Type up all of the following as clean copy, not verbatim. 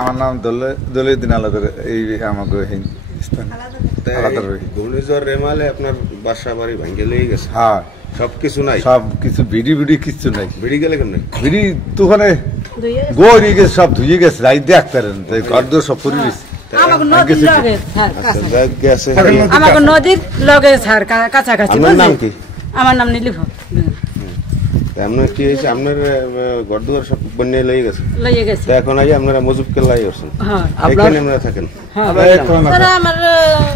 আমার নাম দলিউদ্দিন আলাদার। এই আমাকে স্থান ঘূর্ণিঝড় রেমালে আপনার বাসা বাড়ি ভাঙ্গে লেগে গেছে। হ্যাঁ, সবকিছু নাই, সবকিছু বিড়ি কিচ্ছু নাই। বিড়ি গেলে কেমন? বিড়ি তুফানে গড়ি গেছে, সব ধুয়ে গেছে, রাইত দিয়ে আঁকতারেন ঘর দোর সব পরিবেশ। আমাকে নদীর লগে স্যার কাছাকাছি। নাম কি? আমার নাম নীলিফ। আপনার কি হয়েছে? আপনার ঘর দুয়ার সব বন্যা লেগে গেছে। এখন আগে আপনারা মজুব কেল্লাই করছেন, এখানে আপনারা থাকেন।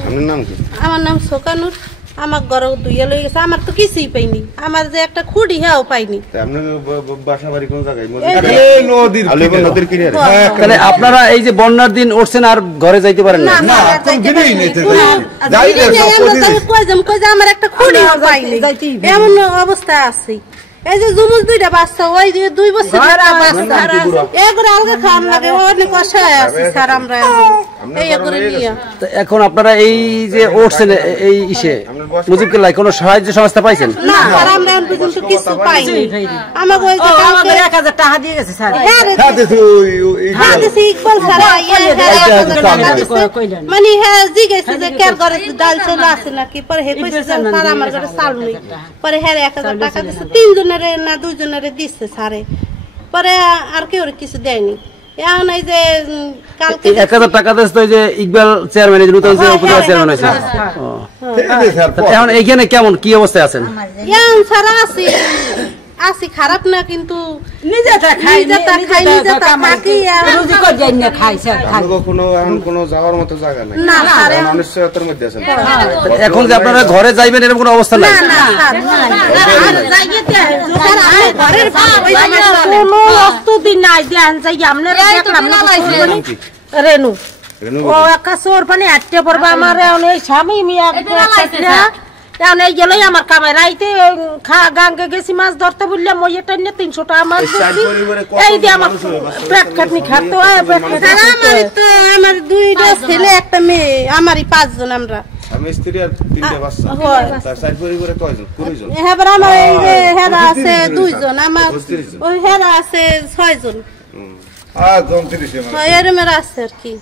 আপনার নাম কি? আমার নাম সোকানুর। আমার ঘর ধুইয়া লই গেছে, আমার তো কিছুই পাইনি, আমার যে একটা খুঁড়ি হাও পাইনি। আপনার বাসা বাড়ি কোন জায়গায়? নদীর কিনারে। তাহলে আপনারা এই যে বন্যার দিন উঠছেন আর ঘরে যাইতে পারেন না? আমার একটা খুঁড়ি হাও পাইনি, এমন অবস্থা আছে। এই যে জুমুজ দুইটা বাচ্চা, ওই 2 বছর বাচ্চা, এগুলো আলগা খাওয়ান লাগে, অনেক অসহায় আছে স্যার আমরা। এখন আপনারা এই যে উঠছেন এই ইসে মুজিব কেল্লায় কোনো সাহায্য সংস্থা পাইছেন? না স্যার, আমরা পর্যন্ত কিছু পাইনি। আমাকে ওই যে 1000 টাকা দিয়ে গেছে স্যার। হ্যাঁ দিছি, ইকবাল স্যার মানে হ্যাঁ জিজ্ঞেস যে কেন করে ডাল চাল আছে নাকি, পরে হে কইছে স্যার আমার ঘরে চাল নেই। পরে হ্যাঁ 1000 টাকা দিছে, 3 জনের না 2 জনের দিচ্ছে স্যারে। পরে আর কেউ কিছু দেয়নি। এখন এই যে কালকে 1000 টাকা দিচ্ছে, যে ইকবাল চেয়ারম্যান, এই নতুন উপজেলা চেয়ারম্যান হয়েছে। এখন এইখানে কেমন কি অবস্থায় আছেন? এখন স্যার আছি খারাপ না, কিন্তু এখন যে আপনারা ঘরে যাইবেন এরকম কোনো অবস্থা নাই? রেনু ও একটা চোর পানি আটকে পড়বা আমার স্বামী গেলেই আমার কামাই রাইতে গাঙ্গে গেছি মাছ ধরতে বললাম, ওই এটা নিয়ে 300 টাকা মাছ এই দিয়ে আমার পেট খাটনি খাটতে হয়। আমার 2টা ছেলে একটা মেয়ে, আমারই 5 জন আমরা। আমি স্ত্রী আর 3টা বাচ্চা। তার সাইড পরিবারে কয়জন? 20 জন। এবার আমার এই যে হেরা আছে 2 জন, আমার ওই হেরা আছে 6 জন। 29 এরমের আছে আর কি।